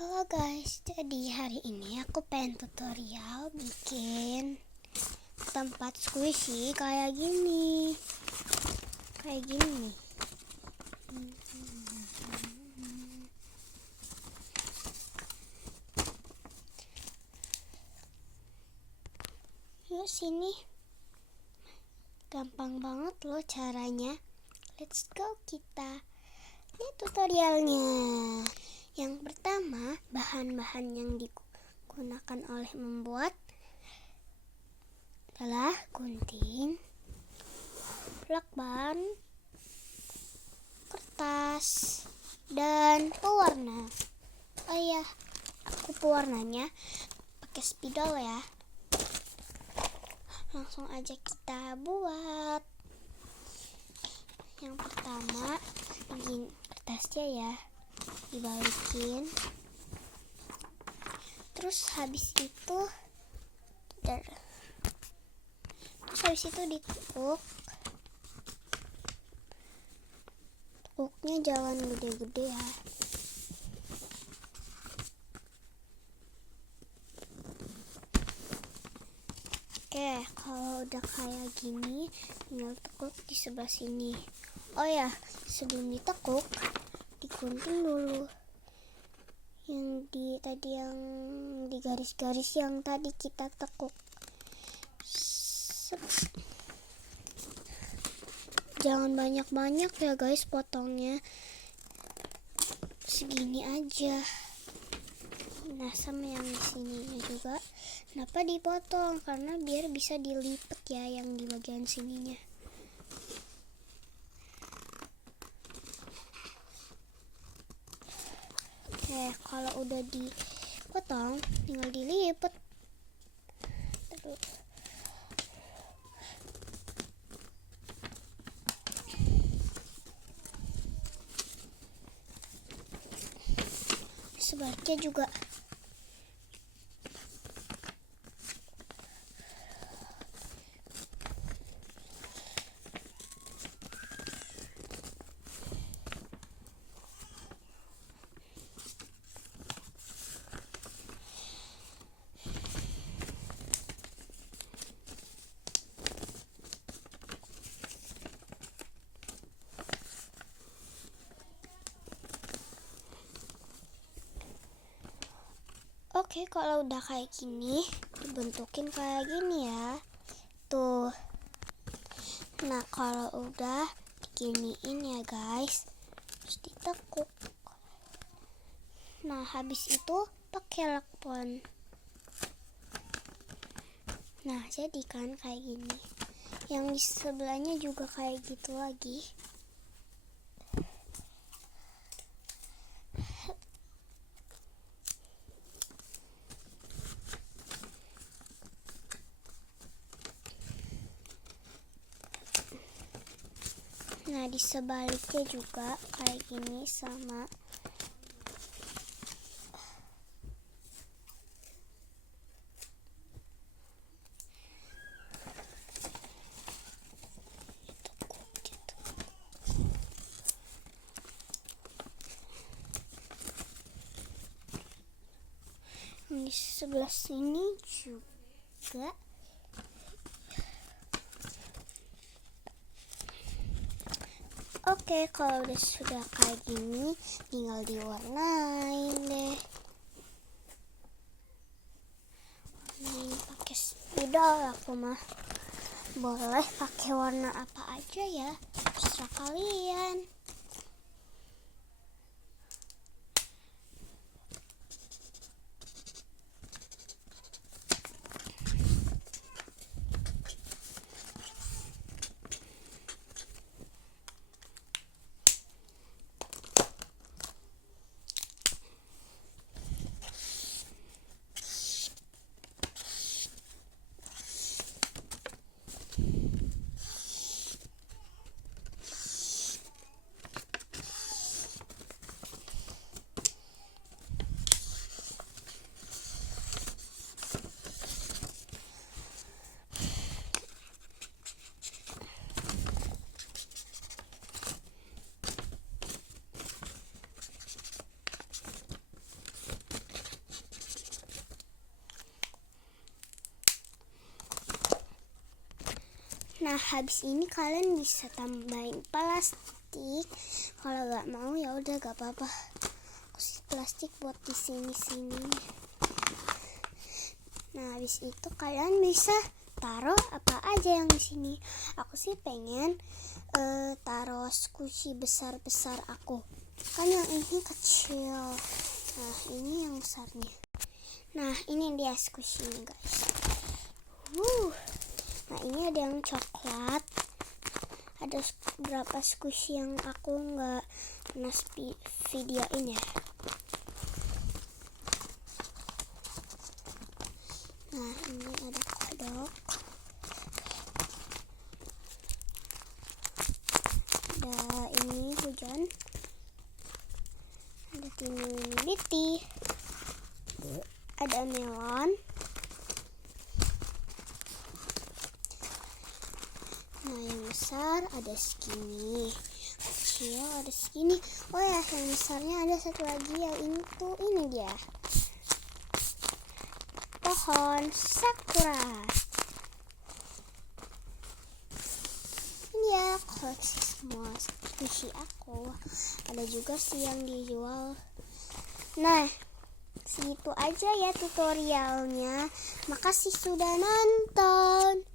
Halo guys, jadi hari ini aku pengen tutorial bikin tempat squishy kayak gini. Kayak gini nih. Yuk sini. Gampang banget loh caranya. Let's go kita. Lihat tutorialnya. Yang pertama, bahan-bahan yang digunakan oleh membuat adalah gunting, lakban, kertas, dan pewarna. Oh iya, aku pewarnanya pakai spidol ya. Langsung aja kita buat. Yang pertama, begini kertasnya ya, dibalikin. Terus habis itu ditekuk. Tekuknya jangan gede-gede ya. Oke, kalau udah kayak gini, tinggal tekuk di sebelah sini. Oh ya, sebelum ditekuk, digunting dulu. Yang di garis-garis yang tadi kita tekuk. Jangan banyak-banyak ya guys, potongnya segini aja. Nah, sama yang di sininya juga. Kenapa dipotong? Karena biar bisa dilipat ya yang di bagian sininya. Kalau udah dipotong, tinggal dilipat. Sebaliknya juga. Oke, kalau udah kayak gini, dibentukin kayak gini ya. Tuh. Nah, kalau udah diginiin ya guys, terus ditekuk. Nah, habis itu pakai lakban. Nah, jadi kan kayak gini. Yang di sebelahnya juga kayak gitu lagi. Nah, di sebaliknya juga kayak gini sama. Di sebelah sini juga. Oke, kalau sudah kayak gini, tinggal diwarnain deh. Warnain pakai spidol, aku mah. Boleh pakai warna apa aja ya, terserah kalian. Nah, habis ini kalian bisa tambahin plastik. Kalau nggak mau ya udah nggak apa-apa. Aku sih plastik buat di sini. Nah, habis itu kalian bisa taruh apa aja yang di sini. Aku sih pengen taruh squishy besar aku. Kan yang ini kecil. Nah, ini yang besarnya. Nah, ini dia squishy ini, guys. Nah, ini ada yang coklat. Ada berapa squishy yang aku nggak pernah videoin ya. Nah, ini ada kodok. Ada ini hujan. Ada Tiniliti. Ada melon. Nah, yang besar ada segini. Kecil ada segini. Oh ya, yang besarnya ada satu lagi yang ini dia. Pohon sakura. Ini ya koleksi semua squishy aku. Ada juga sih yang dijual. Nah, segitu aja ya tutorialnya. Makasih sudah nonton.